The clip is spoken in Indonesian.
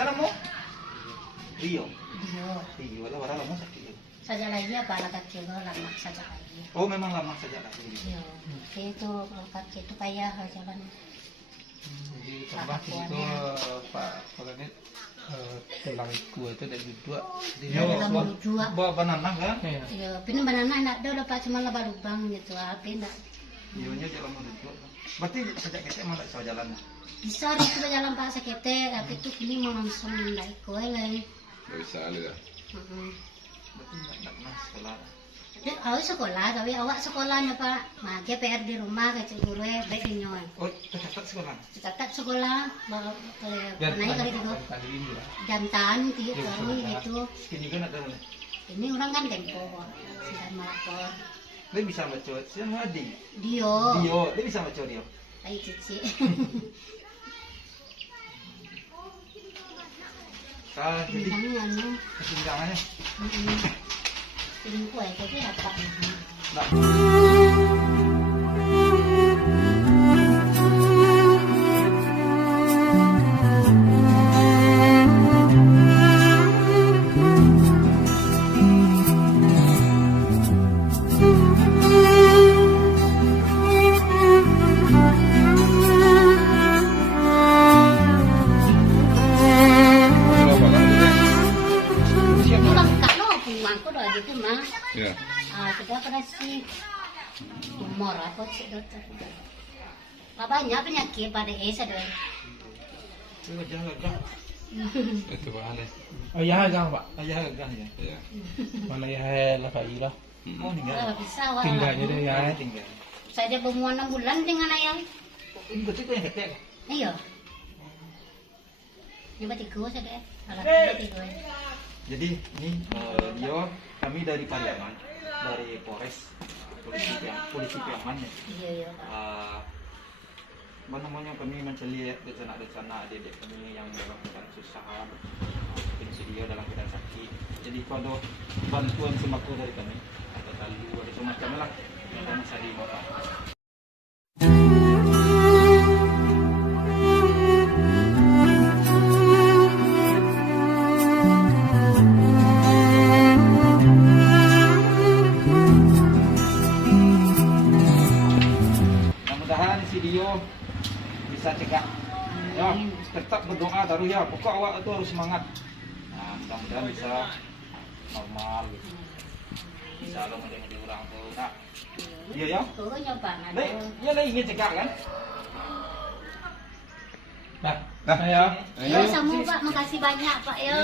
Sekarang mau? Rio. Dio. Rio lah orang lama sakit. Saja lagi apa anak kecil lama saja lagi. Oh memang lama saja lagi. Iya. Itu kaki itu payah jalan. Jadi tambah itu Pak Kolonel tulang iku itu ada juga. Dia bawa banana kan? Iya, pindah banana nak ada Pak cuma lubang gitu, pindah. Ionya jalan mau duduk. Berarti sejak kecil emang tak bisa jalan. Bisa itu jalan Pak sakete, tapi itu kini mau langsung naik kuele. Nggak bisa ya. Berarti nggak pernah sekolah. Awak sekolah, tapi awak sekolahnya Pak. Nah, dia PR di rumah kecil guru baik di nyon. Oh, tercatat sekolah. Catat sekolah, bawa Biar naik kali itu. tadi ini lah. Jantan, gitu. Ini kan ada. Ini orang kan tempo, sudah melapor. Dia bisa baca. Siapa Adi? Dio. Dia bisa baca Dio. Ayo cici. Jadi Anu. kesenjangannya. Ini kue kayak apa? Ya. Sudah pada si tumor apa sih dokter? Banyak penyakit pada ada. Gajah. Itu bahannya. Oh ya gang Pak. Ayah gajah ya. Ya. Mana ya lah Pak Ira. Oh tinggal. Bisa wah. Tinggalnya deh ya. Tinggal. Saya berumur 6 bulan dengan ayam. Ini betul yang kecil. Iya. Coba tiga saja. Kalau tiga. Jadi ini Dio, kami dari Pariaman, dari Polres, polisi Piaman ya. Iya. Apa namanya, kami mencari rencana adik-adik kami yang dalam keadaan susah, kondisi dia dalam keadaan sakit. Jadi kalau bantuan sembako dari kami, ada talu, ada semacam lah yang bisa dibawa. Mudah-mudahan si Dio bisa cegah. Ya, tetap berdoa taruh ya. Pokok awak itu harus semangat. Nah, mudah-mudahan bisa normal gitu. Bisa lo menjadi orang tuh. Nah, iya ya. Tuh nyoba Dia lah ingin cegah kan? Nah, ya. Ya, sama Pak, makasih banyak Pak ya.